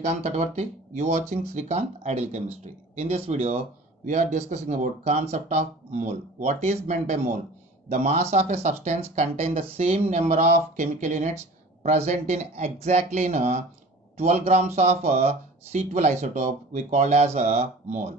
Srikanth Tatvarthi. You watching Srikanth Ideal Chemistry. In this video, we are discussing about concept of mole. What is meant by mole? The mass of a substance contain the same number of chemical units present in exactly in 12 grams of C12 isotope we call as a mole.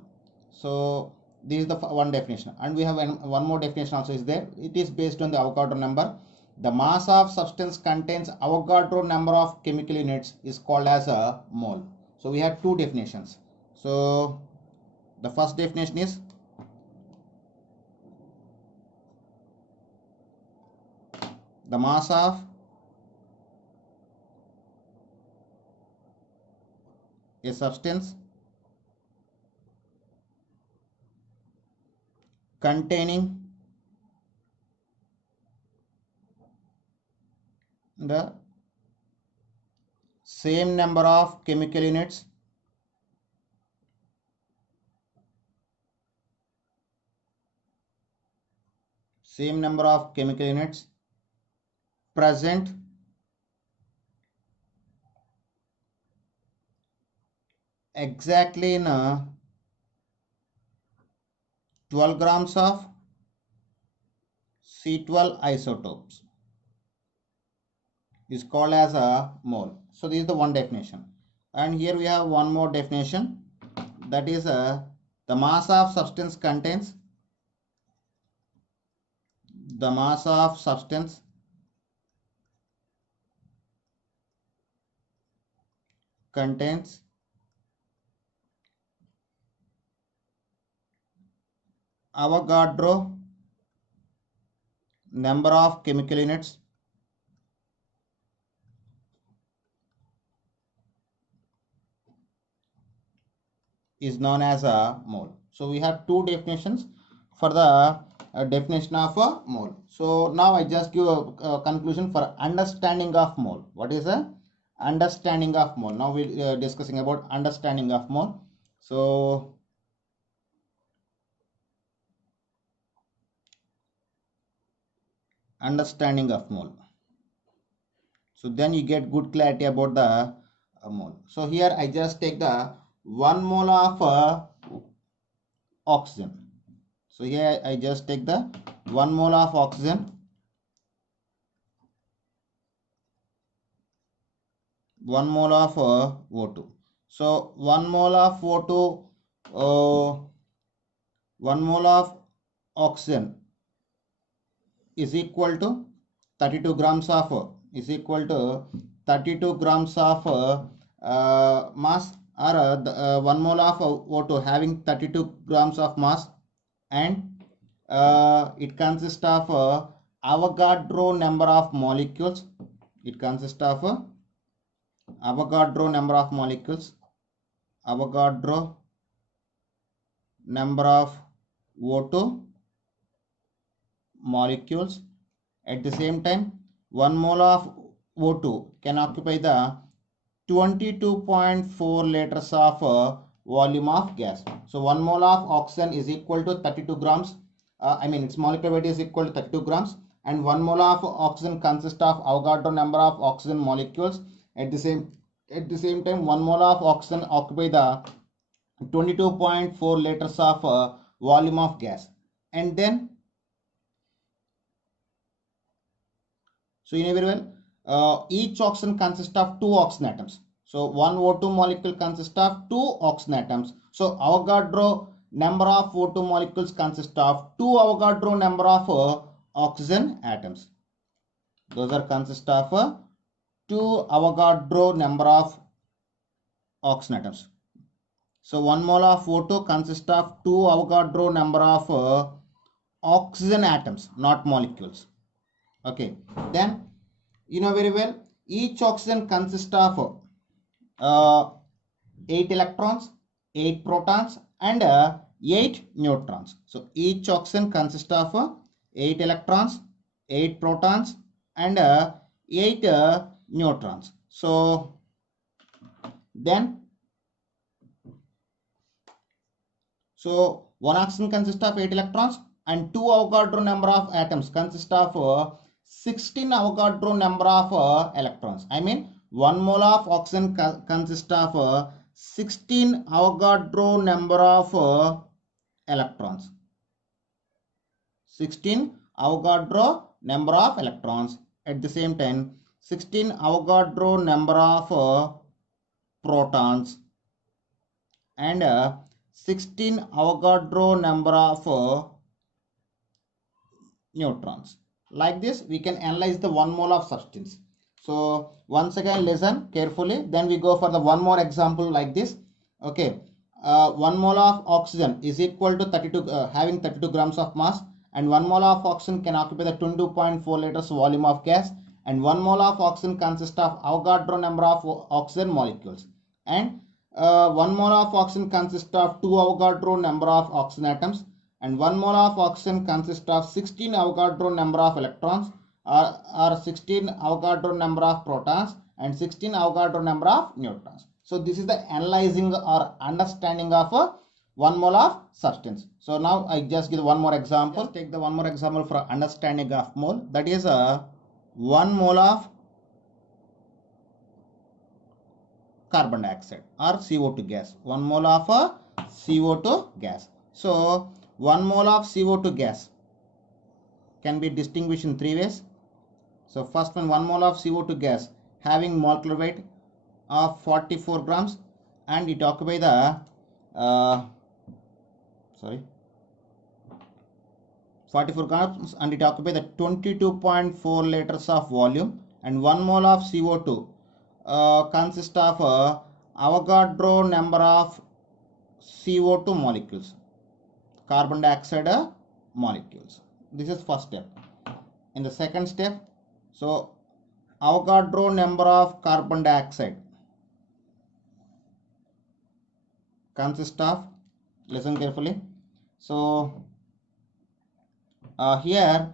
So this is the one definition, and we have one more definition also is there. It is based on the Avogadro number. The mass of substance contains Avogadro number of chemical units is called as a mole. So we have two definitions. So the first definition is the mass of a substance containing the same number of chemical units present exactly in 12 grams of C12 isotopes is called as a mole. So this is the one definition, and here we have one more definition, that is the mass of substance contains Avogadro number of chemical units is known as a mole. So we have two definitions for the definition of a mole. So now I just give a conclusion for understanding of mole. What is a understanding of mole? Now we are discussing about understanding of mole. So understanding of mole. So then you get good clarity about the mole. So here I just take the 1 mole of oxygen. So here I just take the 1 mole of oxygen, 1 mole of O2. So 1 mole of O2, 1 mole of oxygen is equal to 32 grams of mass, or 1 mole of O2 having 32 grams of mass, and it consists of Avogadro number of molecules. Avogadro number of O2 molecules. At the same time, 1 mole of O2 can occupy the 22.4 liters of volume of gas. So 1 mole of oxygen is equal to 32 grams. Its molecular weight is equal to 32 grams, and 1 mole of oxygen consists of Avogadro number of oxygen molecules. At the same time, 1 mole of oxygen occupy the 22.4 liters of volume of gas. And then, so you know very well, each oxygen consists of 2 oxygen atoms. So 1 O2 molecule consists of 2 oxygen atoms. So Avogadro number of O2 molecules consist of 2 Avogadro number of oxygen atoms. Those are consist of 2 Avogadro number of oxygen atoms. So 1 mole of O2 consists of 2 Avogadro number of oxygen atoms, not molecules. Okay, then you know very well, each oxygen consists of 8 electrons, 8 protons, and 8 neutrons. So each oxygen consists of 8 electrons, 8 protons, and 8 neutrons. So then, one oxygen consists of 8 electrons, and 2 Avogadro number of atoms consist of 16 Avogadro number of electrons. 1 mole of oxygen consists of 16 Avogadro number of electrons. 16 Avogadro number of electrons. At the same time, 16 Avogadro number of protons and 16 Avogadro number of neutrons. Like this, we can analyze the 1 mole of substance. So once again, listen carefully. Then we go for the one more example like this. Okay, 1 mole of oxygen is equal to 32, having 32 grams of mass, and 1 mole of oxygen can occupy the 22.4 liters volume of gas, and 1 mole of oxygen consists of Avogadro number of oxygen molecules, and 1 mole of oxygen consists of 2 Avogadro number of oxygen atoms, and 1 mole of oxygen consists of 16 Avogadro number of electrons, or 16 Avogadro number of protons, and 16 Avogadro number of neutrons. So this is the analyzing or understanding of a 1 mole of substance. So now I just give one more example. Just take the one more example for understanding of mole. That is a 1 mole of carbon dioxide or CO2 gas. 1 mole of a CO2 gas. So 1 mole of CO2 gas can be distinguished in three ways. So first one, 1 mole of CO2 gas having molecular weight of 44 grams, and it occupy the 44 grams, and it occupy the 22.4 liters of volume, and 1 mole of CO2 consists of Avogadro number of CO2 molecules, carbon dioxide molecules. This is first step. In the second step, so Avogadro number of carbon dioxide consists of, listen carefully. So here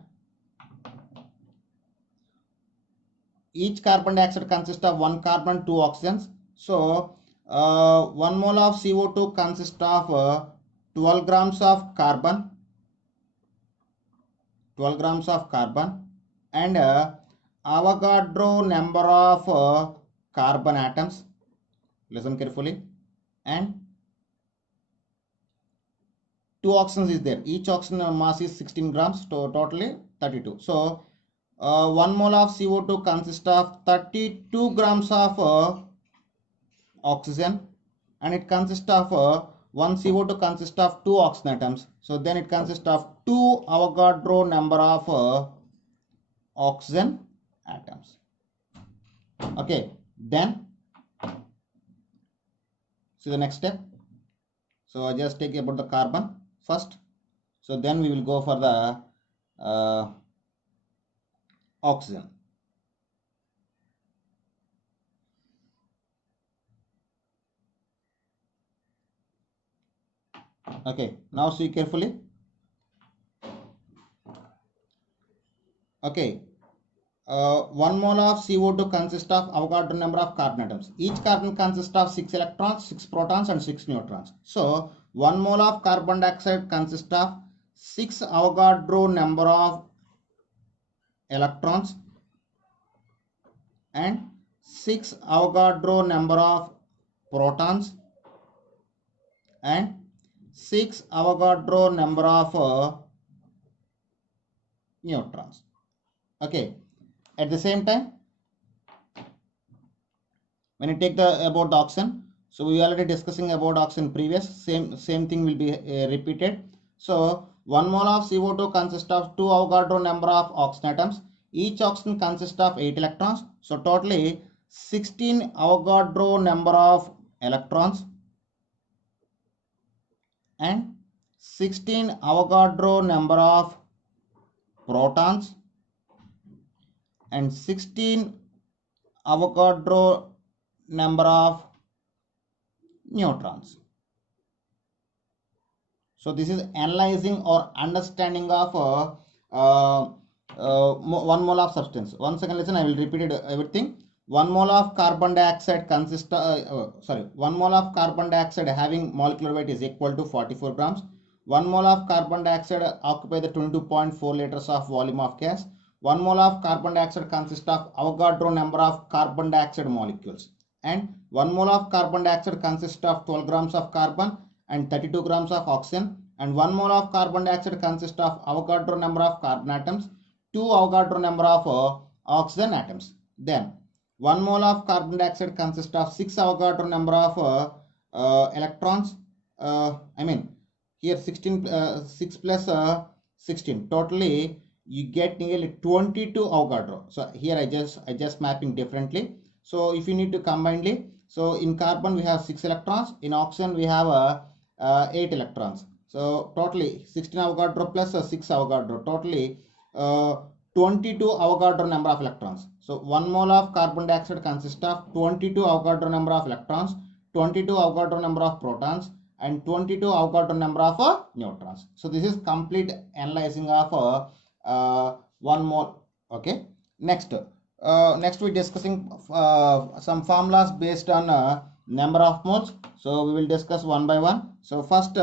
each carbon dioxide consists of 1 carbon, 2 oxygens. So 1 mole of CO2 consists of 12 grams of carbon, 12 grams of carbon, and Avogadro number of carbon atoms, listen carefully, and 2 oxygens is there. Each oxygen mass is 16 grams, so totally 32. So 1 mole of CO2 consists of 32 grams of oxygen, and it consists of 1 CO2 consists of 2 oxygen atoms. So then it consists of 2 Avogadro number of oxygen atoms. Okay, then see the next step. So I just take about the carbon first. So then we will go for the oxygen. Okay, now see carefully. Okay, 1 mole of CO2 consists of Avogadro number of carbon atoms. Each carbon consists of 6 electrons, 6 protons, and 6 neutrons. So 1 mole of carbon dioxide consists of 6 Avogadro number of electrons and 6 Avogadro number of protons and 6 Avogadro number of neutrons. Okay, at the same time, when you take about the oxygen, so we already discussing about oxygen previous, same thing will be repeated. So 1 mole of CO2 consists of 2 Avogadro number of oxygen atoms. Each oxygen consists of 8 electrons. So totally 16 Avogadro number of electrons and 16 Avogadro number of protons and 16 Avogadro number of neutrons. So this is analyzing or understanding of 1 mole of substance. Once again, listen, I will repeat it everything. 1 mole of carbon dioxide consists 1 mole of carbon dioxide having molecular weight is equal to 44 grams. 1 mole of carbon dioxide occupy the 22.4 liters of volume of gas. 1 mole of carbon dioxide consists of Avogadro number of carbon dioxide molecules, and 1 mole of carbon dioxide consists of 12 grams of carbon and 32 grams of oxygen, and 1 mole of carbon dioxide consists of Avogadro number of carbon atoms, 2 Avogadro number of oxygen atoms. Then 1 mole of carbon dioxide consists of 6 Avogadro number of electrons. Here 6 plus 16, totally you get nearly 22 Avogadro. So here I just mapping differently. So if you need to combinely, so in carbon we have 6 electrons, in oxygen we have 8 electrons. So totally 16 Avogadro plus 6 Avogadro, totally 22 Avogadro number of electrons. So 1 mole of carbon dioxide consists of 22 Avogadro number of electrons, 22 Avogadro number of protons, and 22 Avogadro number of neutrons. So this is complete analyzing of 1 mole. Okay. Next we're discussing some formulas based on number of moles. So we will discuss one by one. So first,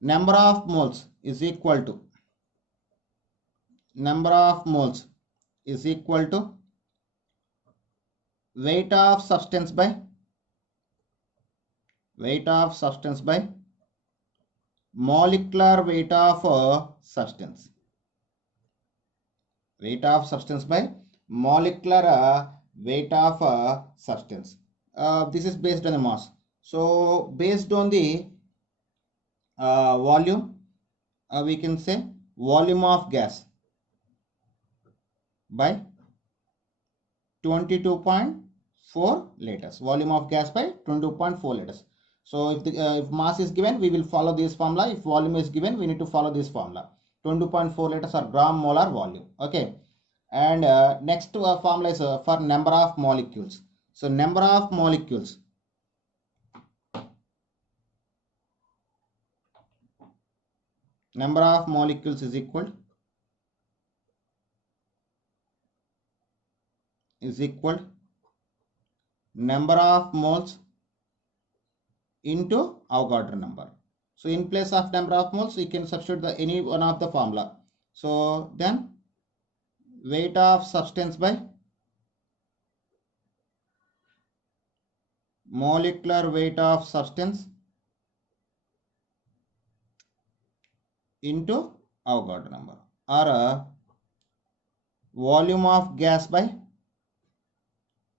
number of moles is equal to weight of substance by molecular weight of substance. Weight of substance by molecular weight of substance. This is based on the mass. So based on the volume, we can say volume of gas by 22.4 liters. Volume of gas by 22.4 liters. So if mass is given, we will follow this formula. If volume is given, we need to follow this formula. 22.4 liters or gram molar volume. Okay. And next formula is for number of molecules. So number of molecules is equal number of moles into Avogadro number. So in place of number of moles, you can substitute any one of the formula. So then weight of substance by molecular weight of substance into Avogadro number, or volume of gas by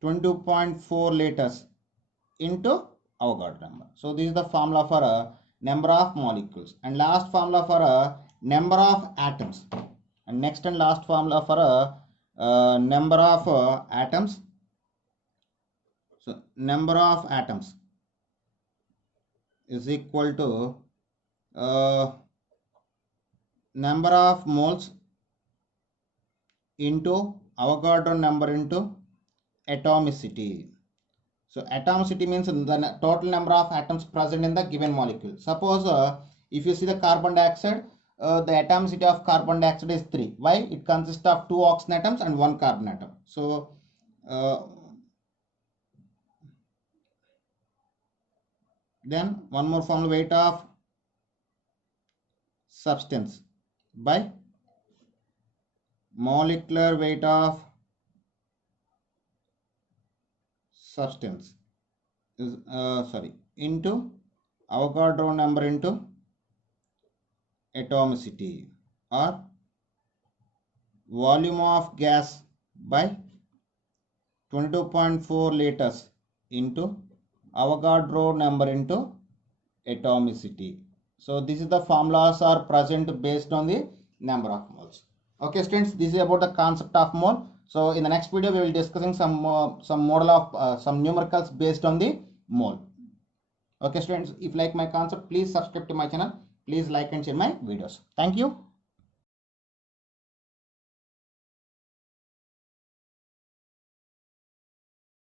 22.4 liters into Avogadro number. So this is the formula for number of molecules, and last formula for number of atoms, and next and last formula for number of atoms. So number of atoms is equal to number of moles into Avogadro number into atomicity. So atomicity means the total number of atoms present in the given molecule. Suppose if you see the carbon dioxide, the atomicity of carbon dioxide is 3. Why? It consists of 2 oxygen atoms and 1 carbon atom. So then one more formula, weight of substance by molecular weight of substance is into Avogadro number into atomicity, or volume of gas by 22.4 liters into Avogadro number into atomicity. So this is the formulas are present based on the number of moles. Okay students, this is about the concept of mole. So in the next video we will discussing some model of some numericals based on the mole. Okay students, if you like my concept, please subscribe to my channel. Please like and share my videos. Thank you.